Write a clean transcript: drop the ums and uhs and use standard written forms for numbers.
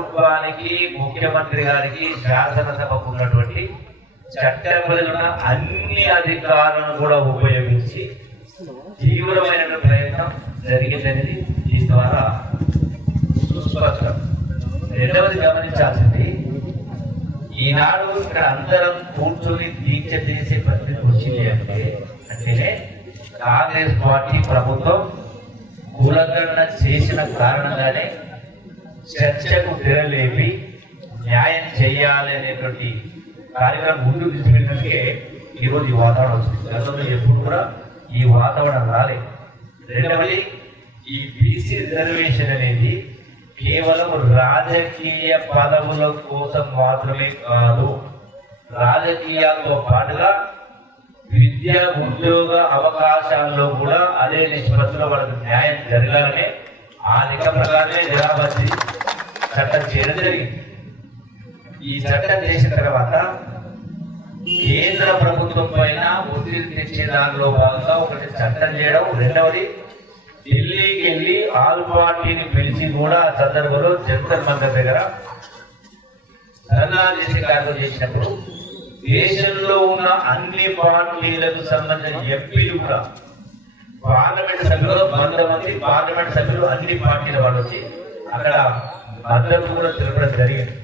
ప్రభుత్వానికి ముఖ్యమంత్రి గారికి శాసనసభకు ఉన్నటువంటి చట్టపరమైన అన్ని అధికారులను కూడా ఉపయోగించి తీవ్రమైన ప్రయత్నం జరిగిందనేది దీని ద్వారా సుస్పష్టం. రెండవది గమనించాల్సింది, ఈనాడు ఇక్కడ అందరం కూర్చొని దీక్ష చేసే పరిస్థితి వచ్చింది అంటే కాంగ్రెస్ పార్టీ ప్రభుత్వం కులగణన చేసిన కారణంగానే చర్చకు తెరలేపి న్యాయం చేయాలి అనేటువంటి కార్యక్రమం ముందుకు తీసుకెళ్ళినట్టే ఈరోజు ఈ వాతావరణం వచ్చింది. గతంలో ఎప్పుడు కూడా ఈ వాతావరణం రాలేదు. రెండవది, ఈ బీసీ రిజర్వేషన్ అనేది కేవలం రాజకీయ పదవుల కోసం మాత్రమే కాదు, రాజకీయాలతో పాటుగా విద్య ఉద్యోగ అవకాశాల్లో కూడా అదే నిష్పత్తిలో వాళ్ళకి న్యాయం జరగాలనే ఆ లెక్క ప్రకారమే జనాభాసి చట్టం చేయడం జరిగింది. ఈ చట్టం చేసిన తర్వాత కేంద్ర ప్రభుత్వం పైన ఒత్తిడి తెచ్చే దానిలో భాగంగా ఒకటి చట్టం చేయడం, రెండవది ఢిల్లీకి వెళ్ళి ఆల్ పార్టీని పిలిచి కూడా ఆ సందర్భంలో జంతర్ మంతర్ దగ్గర ధర్నా చేసే కార్యక్రమం చేసినప్పుడు దేశంలో ఉన్న అన్ని పార్టీలకు సంబంధించిన ఎంపీలు కూడా పార్లమెంట్ సభ్యులు 100 మంది పార్లమెంట్ సభ్యులు అన్ని పార్టీల వాళ్ళు వచ్చి అక్కడ మద్దతు కూడా తెలపడం జరిగింది.